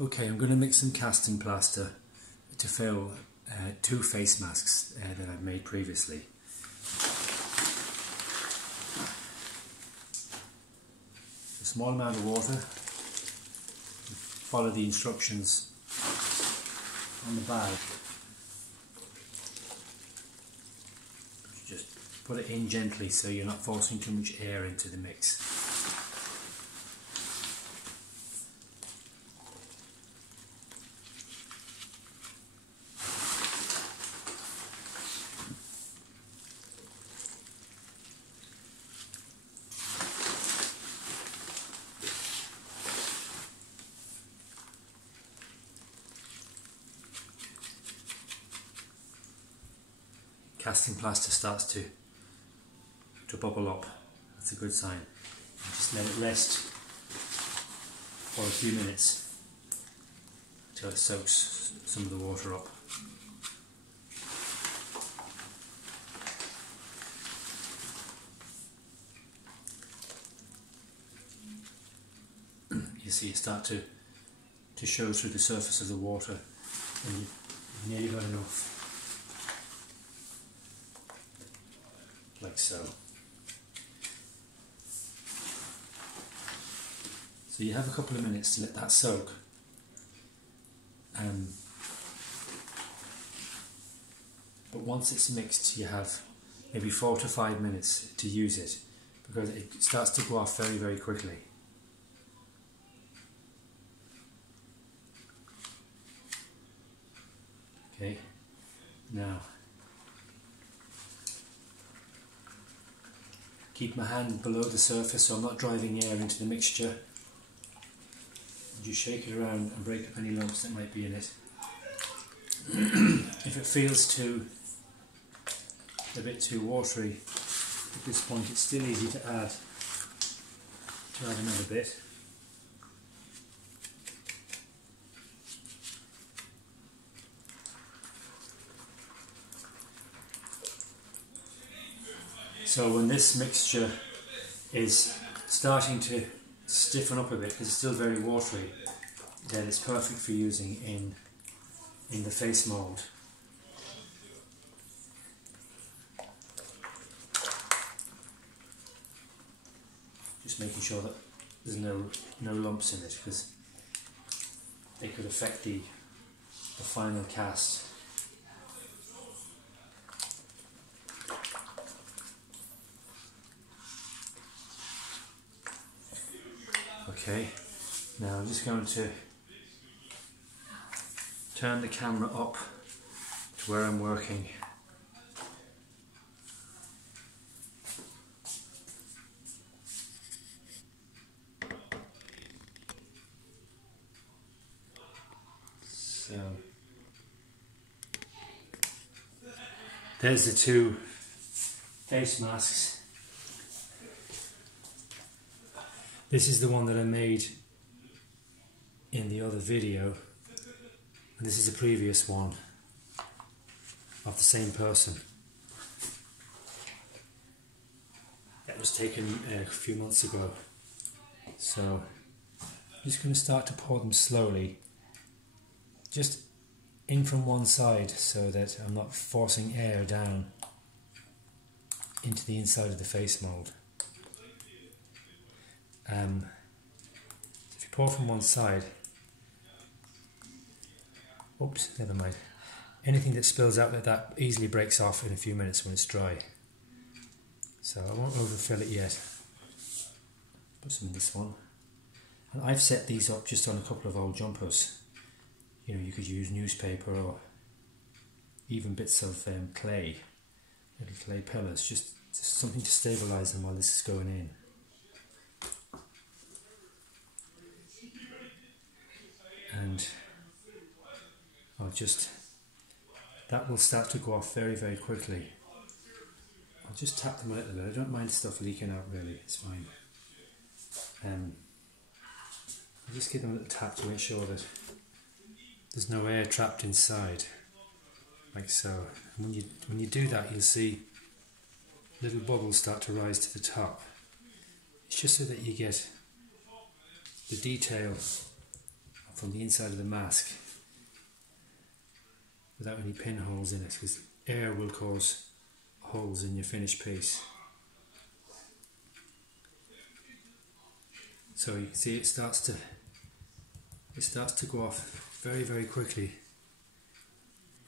Okay, I'm going to mix some casting plaster to fill 2 face masks that I've made previously. A small amount of water. Follow the instructions on the bag. Just put it in gently so you're not forcing too much air into the mix. Casting plaster starts to bubble up. That's a good sign. And just let it rest for a few minutes until it soaks some of the water up. You see it start to show through the surface of the water, and you've nearly got enough. Like so. So you have a couple of minutes to let that soak. But once it's mixed, you have maybe 4 to 5 minutes to use it, because it starts to go off very, very quickly. Okay, now keep my hand below the surface so I'm not driving air into the mixture. Just shake it around and break up any lumps that might be in it. If it feels a bit too watery at this point, it's still easy to add another bit. So when this mixture is starting to stiffen up a bit, because it's still very watery, then it's perfect for using in the face mould. Just making sure that there's no lumps in it, because they could affect the final cast. Okay, now I'm just going to turn the camera up to where I'm working. So there's the 2 face masks. This is the one that I made in the other video, and this is a previous one of the same person. That was taken a few months ago. So I'm just going to start to pour them slowly, just in from one side, so that I'm not forcing air down into the inside of the face mould. If you pour from one side, oops, never mind. Anything that spills out like that easily breaks off in a few minutes when it's dry. So I won't overfill it yet. Put some in this one. And I've set these up just on a couple of old jumpers. You know, you could use newspaper or even bits of clay, little clay pellets, just something to stabilise them while this is going in. And that will start to go off very, very quickly. I'll just tap them a little bit. I don't mind stuff leaking out really, it's fine. I'll just give them a little tap to make sure that there's no air trapped inside, like so. And when you do that, you'll see little bubbles start to rise to the top. It's just so that you get the detail of from the inside of the mask without any pinholes in it, because air will cause holes in your finished piece. So you can see it starts to go off very, very quickly,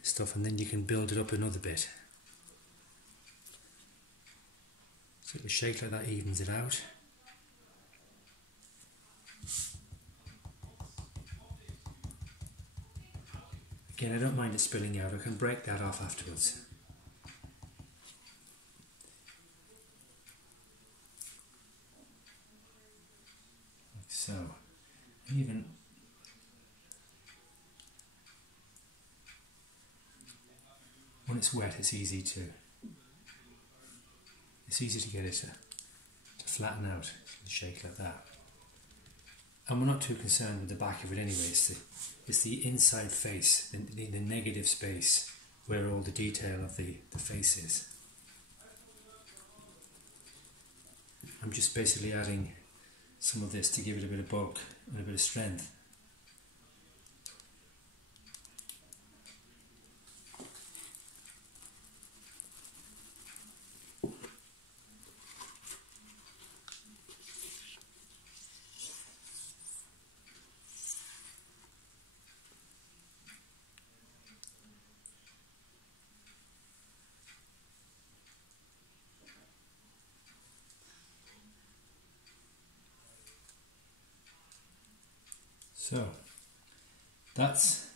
stuff, and then you can build it up another bit. So the shake like that evens it out. Again, I don't mind it spilling out, I can break that off afterwards. Like so. And even when it's wet, it's easy to get it to flatten out and shake like that. And we're not too concerned with the back of it anyway. It's the inside face, the negative space where all the detail of the face is. I'm just basically adding some of this to give it a bit of bulk and a bit of strength. So that's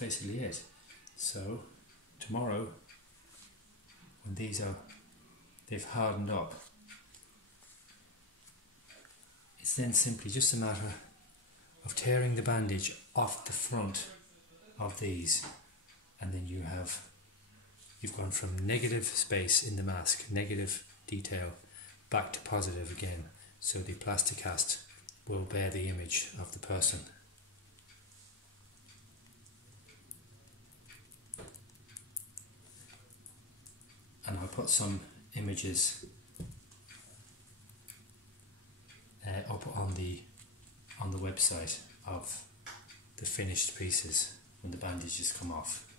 basically it. So tomorrow, when they've hardened up, it's then simply just a matter of tearing the bandage off the front of these, and then you've gone from negative space in the mask, negative detail, back to positive again, so the plaster cast will bear the image of the person. And I'll put some images up on the website of the finished pieces when the bandages come off.